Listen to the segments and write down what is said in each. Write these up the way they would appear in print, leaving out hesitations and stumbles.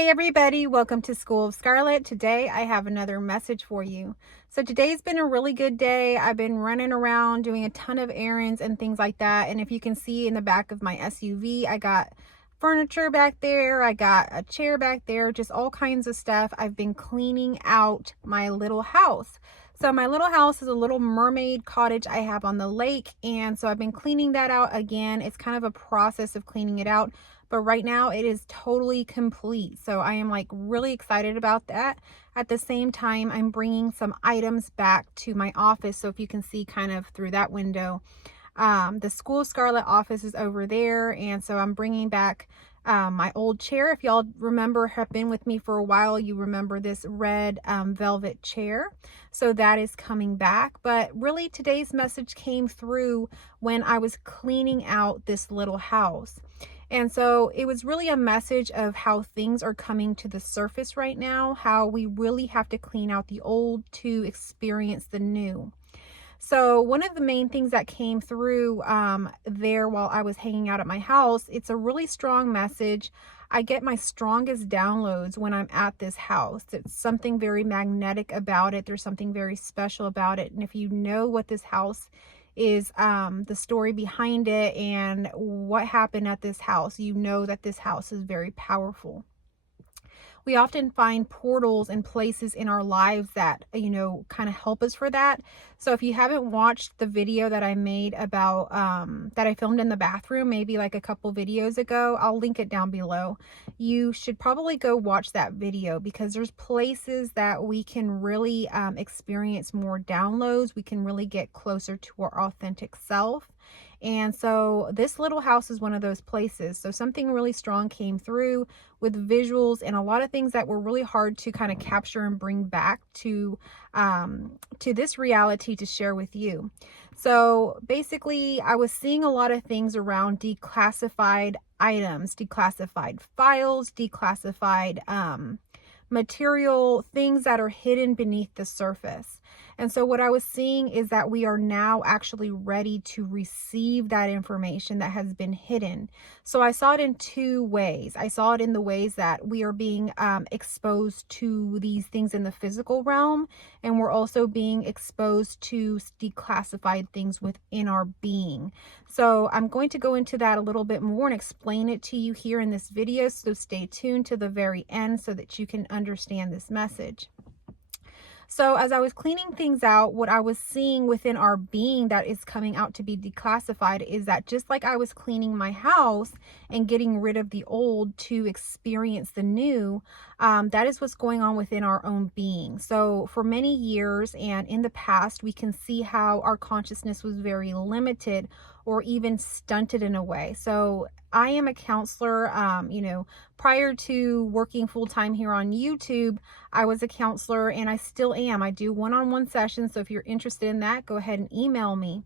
Hey everybody, welcome to School of Scarlett. Today I have another message for you. So today's been a really good day. I've been running around doing a ton of errands and things like that. And if you can see in the back of my SUV, I got furniture back there. I got a chair back there, just all kinds of stuff. I've been cleaning out my little house. So my little house is a little mermaid cottage I have on the lake. And so I've been cleaning that out again. It's kind of a process of cleaning it out. But right now it is totally complete. So I am like really excited about that. At the same time, I'm bringing some items back to my office. So if you can see kind of through that window, the School of Scarlett office is over there. And so I'm bringing back my old chair. If y'all remember, have been with me for a while, you remember this red velvet chair. So that is coming back. But really today's message came through when I was cleaning out this little house. And so it was really a message of how things are coming to the surface right now, how we really have to clean out the old to experience the new. So one of the main things that came through there while I was hanging out at my house, it's a really strong message. I get my strongest downloads when I'm at this house. It's something very magnetic about it. There's something very special about it. And if you know what this house is, the story behind it and what happened at this house, you know that this house is very powerful. We often find portals and places in our lives that, kind of help us for that. So if you haven't watched the video that I made about, that I filmed in the bathroom, maybe like a couple videos ago, I'll link it down below. You should probably go watch that video because there's places that we can really experience more downloads. We can really get closer to our authentic self. And so this little house is one of those places. So something really strong came through with visuals and a lot of things that were really hard to kind of capture and bring back to this reality to share with you. So basically, I was seeing a lot of things around declassified items, declassified files, declassified material, things that are hidden beneath the surface. And so what I was seeing is that we are now actually ready to receive that information that has been hidden. So I saw it in two ways. I saw it in the ways that we are being exposed to these things in the physical realm, and we're also being exposed to declassified things within our being. So I'm going to go into that a little bit more and explain it to you here in this video. So stay tuned to the very end so that you can understand this message. So as I was cleaning things out, what I was seeing within our being that is coming out to be declassified is that just like I was cleaning my house and getting rid of the old to experience the new, that is what's going on within our own being. So for many years and in the past, we can see how our consciousness was very limited or even stunted in a way. So I am a counselor. Prior to working full-time here on YouTube, I was a counselor and I still am. I do one-on-one sessions. So if you're interested in that, go ahead and email me.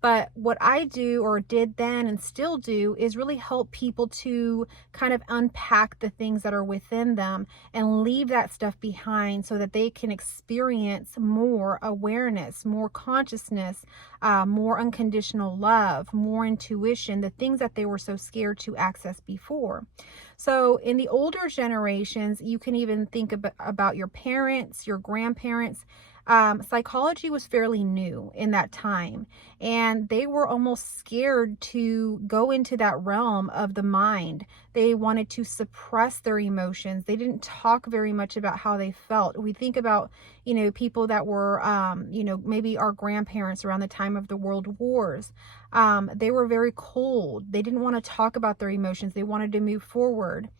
But what I do or did then and still do is really help people to kind of unpack the things that are within them and leave that stuff behind so that they can experience more awareness, more consciousness, more unconditional love, more intuition, the things that they were so scared to access before. So in the older generations, you can even think about your parents, your grandparents. Psychology was fairly new in that time, and they were almost scared to go into that realm of the mind. They wanted to suppress their emotions. They didn't talk very much about how they felt. We think about, people that were, maybe our grandparents around the time of the world wars. They were very cold. They didn't want to talk about their emotions. They wanted to move forward.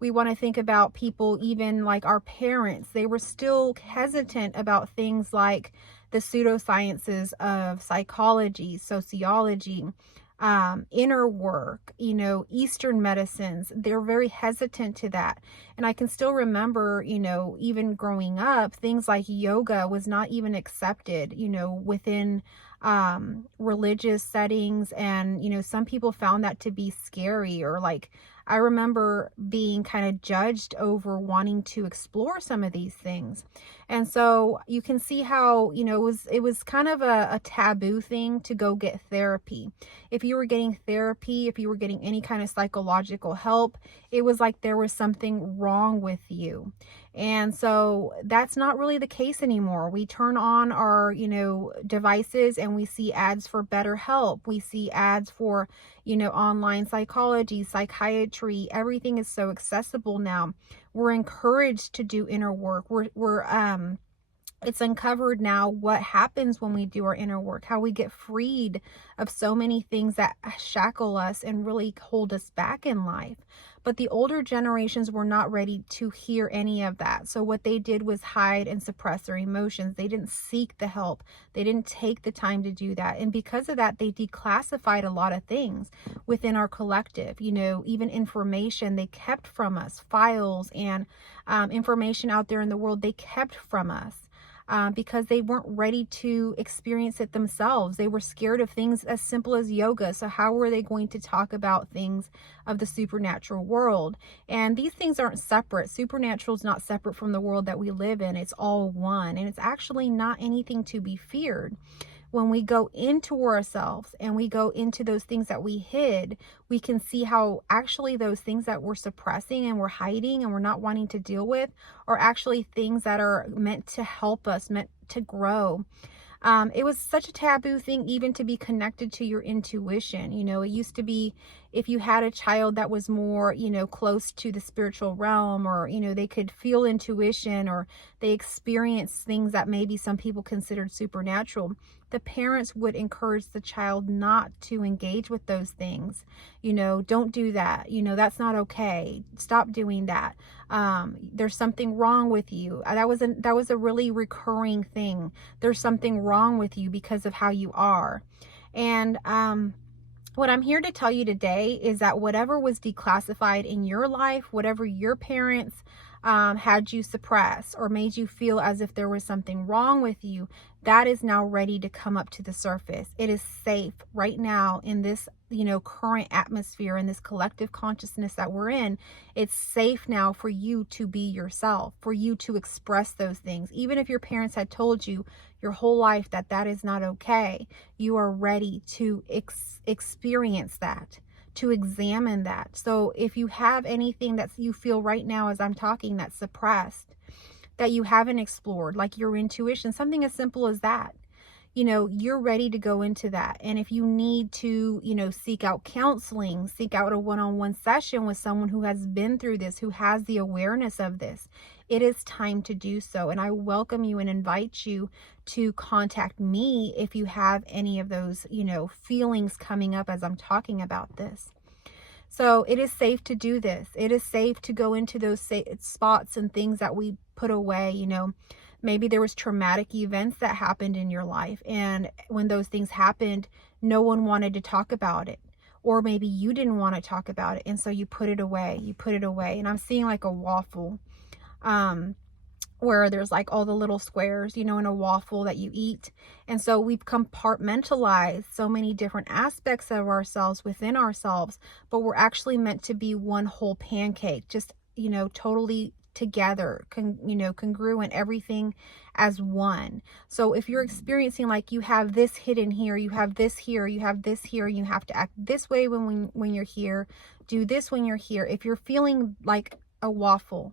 We want to think about people, even like our parents. They were still hesitant about things like the pseudosciences of psychology, sociology, inner work, Eastern medicines. They're very hesitant to that. And I can still remember, even growing up, things like yoga was not even accepted, within religious settings. And, some people found that to be scary or like, I remember being kind of judged over wanting to explore some of these things. And so you can see how, it was kind of a taboo thing to go get therapy. If you were getting therapy, if you were getting any kind of psychological help, it was like there was something wrong with you. And so that's not really the case anymore. We turn on our, devices and we see ads for better help. We see ads for, online psychology, psychiatry. Everything is so accessible now. We're encouraged to do inner work. It's uncovered now what happens when we do our inner work, how we get freed of so many things that shackle us and really hold us back in life. But the older generations were not ready to hear any of that. So what they did was hide and suppress their emotions. They didn't seek the help. They didn't take the time to do that. And because of that, they declassified a lot of things within our collective, even information they kept from us, files and information out there in the world they kept from us. Because they weren't ready to experience it themselves. They were scared of things as simple as yoga. So how were they going to talk about things of the supernatural world? And these things aren't separate. Supernatural is not separate from the world that we live in. It's all one. And it's actually not anything to be feared. When we go into ourselves and we go into those things that we hid, we can see how actually those things that we're suppressing and we're hiding and we're not wanting to deal with are actually things that are meant to help us, meant to grow. It was such a taboo thing even to be connected to your intuition. It used to be if you had a child that was more, close to the spiritual realm, or, they could feel intuition, or they experienced things that maybe some people considered supernatural, the parents would encourage the child not to engage with those things. Don't do that. That's not okay. Stop doing that. There's something wrong with you. That was a really recurring thing. There's something wrong with you because of how you are. And what I'm here to tell you today is that whatever was declassified in your life, whatever your parents had you suppress or made you feel as if there was something wrong with you, that is now ready to come up to the surface. It is safe right now in this, current atmosphere, in this collective consciousness that we're in. It's safe now for you to be yourself, for you to express those things. Even if your parents had told you your whole life that that is not okay, you are ready to experience that, to examine that. So if you have anything that you feel right now as I'm talking that's suppressed, that you haven't explored, like your intuition, something as simple as that, you're ready to go into that. And if you need to, seek out counseling, seek out a one-on-one session with someone who has been through this, who has the awareness of this, it is time to do so. And I welcome you and invite you to contact me if you have any of those, feelings coming up as I'm talking about this. So it is safe to do this. It is safe to go into those spots and things that we put away. Maybe there was traumatic events that happened in your life, and when those things happened, no one wanted to talk about it, or maybe you didn't want to talk about it, and so you put it away. And I'm seeing like a waffle, where there's like all the little squares, in a waffle that you eat. And so we've compartmentalized so many different aspects of ourselves within ourselves, but we're actually meant to be one whole pancake, just, totally together, congruent, everything as one. So if you're experiencing like you have this hidden here, you have this here, you have this here, you have to act this way when you're here, do this when you're here. If you're feeling like a waffle,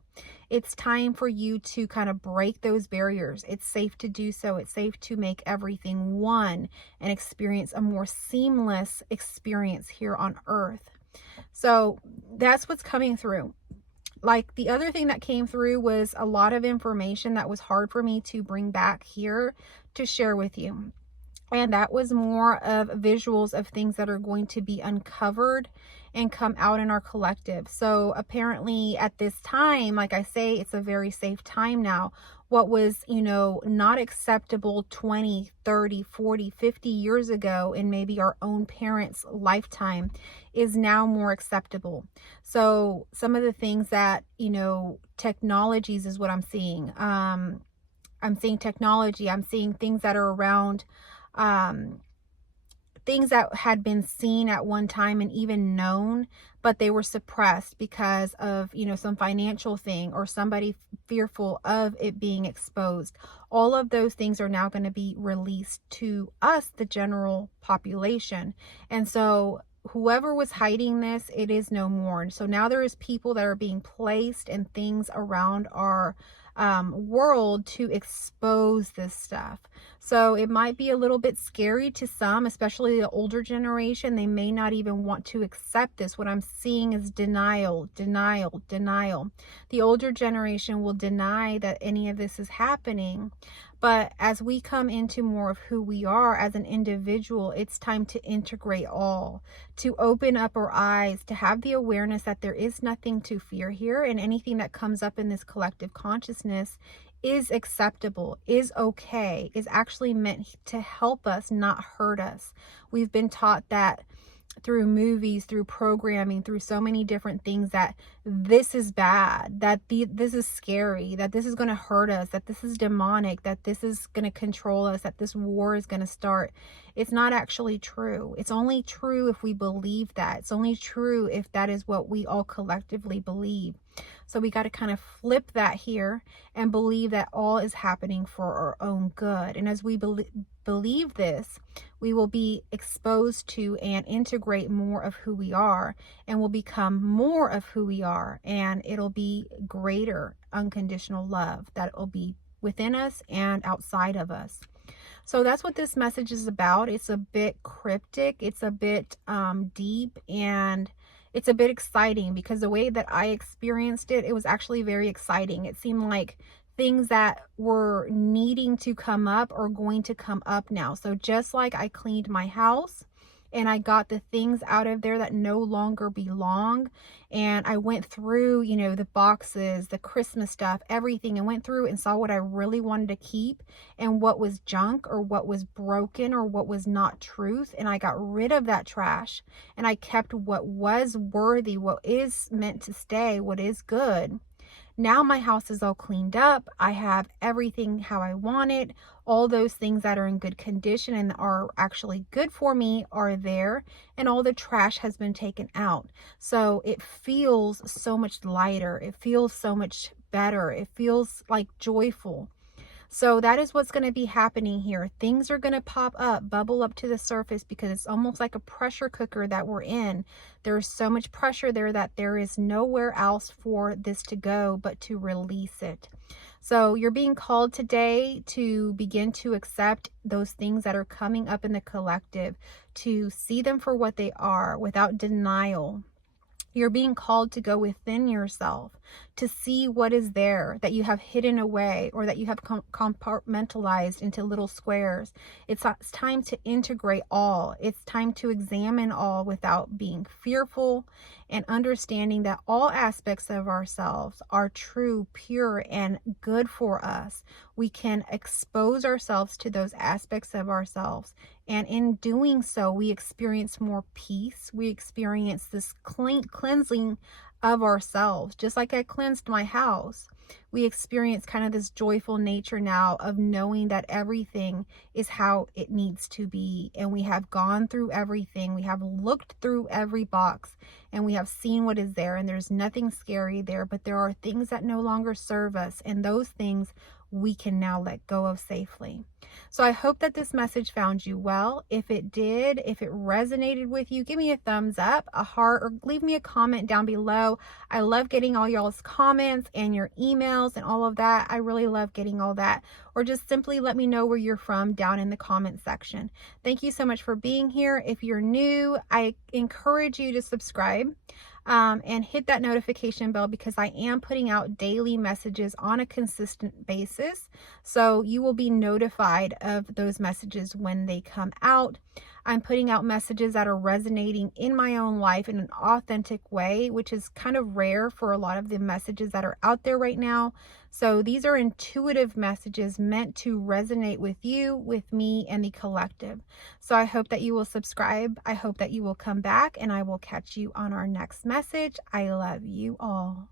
it's time for you to kind of break those barriers. It's safe to do so. It's safe to make everything one and experience a more seamless experience here on earth. So that's what's coming through. Like the other thing that came through was a lot of information that was hard for me to bring back here to share with you. And that was more of visuals of things that are going to be uncovered and come out in our collective. So apparently at this time, like I say, it's a very safe time now. What was, not acceptable 20, 30, 40, 50 years ago in maybe our own parents' lifetime is now more acceptable. So some of the things that, technologies is what I'm seeing. I'm seeing technology. I'm seeing things that are around things that had been seen at one time and even known, but they were suppressed because of, some financial thing or somebody fearful of it being exposed. All of those things are now going to be released to us, the general population. And so whoever was hiding this, it is no more. And so now there is people that are being placed and things around our world to expose this stuff. So it might be a little bit scary to some, especially the older generation. They may not even want to accept this. What I'm seeing is denial, denial, denial. The older generation will deny that any of this is happening. But as we come into more of who we are as an individual, it's time to integrate all, to open up our eyes, to have the awareness that there is nothing to fear here, and anything that comes up in this collective consciousness is acceptable, is okay, is actually meant to help us, not hurt us. We've been taught that through movies, through programming, through so many different things, that this is bad, that this is scary, that this is going to hurt us, that this is demonic, that this is going to control us, that this war is going to start. It's not actually true. It's only true if we believe that. It's only true if that is what we all collectively believe. So we got to kind of flip that here and believe that all is happening for our own good. And as we believe this, we will be exposed to and integrate more of who we are, and will become more of who we are. And it'll be greater unconditional love that will be within us and outside of us. So that's what this message is about. It's a bit cryptic. It's a bit deep, and it's a bit exciting, because the way that I experienced it, it was actually very exciting. It seemed like things that were needing to come up are going to come up now. So just like I cleaned my house and I got the things out of there that no longer belong, and I went through, the boxes, the Christmas stuff, everything, and went through and saw what I really wanted to keep and what was junk or what was broken or what was not truth. And I got rid of that trash, and I kept what was worthy, what is meant to stay, what is good. Now my house is all cleaned up. I have everything how I want it. All those things that are in good condition and are actually good for me are there, and all the trash has been taken out. So it feels so much lighter. It feels so much better. It feels like joyful. So that is what's going to be happening here. Things are going to pop up, bubble up to the surface, because it's almost like a pressure cooker that we're in. There's so much pressure there that there is nowhere else for this to go but to release it. So you're being called today to begin to accept those things that are coming up in the collective, to see them for what they are without denial. You're being called to go within yourself, to see what is there that you have hidden away, or that you have compartmentalized into little squares. It's time to integrate all. It's time to examine all without being fearful, and understanding that all aspects of ourselves are true, pure, and good for us. We can expose ourselves to those aspects of ourselves, and in doing so, we experience more peace. We experience this cleansing of ourselves. Just like I cleansed my house, we experience kind of this joyful nature now of knowing that everything is how it needs to be. And we have gone through everything. We have looked through every box, and we have seen what is there. And there's nothing scary there, but there are things that no longer serve us. And those things we can now let go of safely. So I hope that this message found you well. If it did, if it resonated with you, give me a thumbs up, a heart, or leave me a comment down below. I love getting all y'all's comments and your emails and all of that. I really love getting all that. Or just simply let me know where you're from down in the comment section. Thank you so much for being here. If you're new, I encourage you to subscribe. And hit that notification bell, because I am putting out daily messages on a consistent basis. So you will be notified of those messages when they come out. I'm putting out messages that are resonating in my own life in an authentic way, which is kind of rare for a lot of the messages that are out there right now. So these are intuitive messages meant to resonate with you, with me, and the collective. So I hope that you will subscribe. I hope that you will come back, and I will catch you on our next message. I love you all.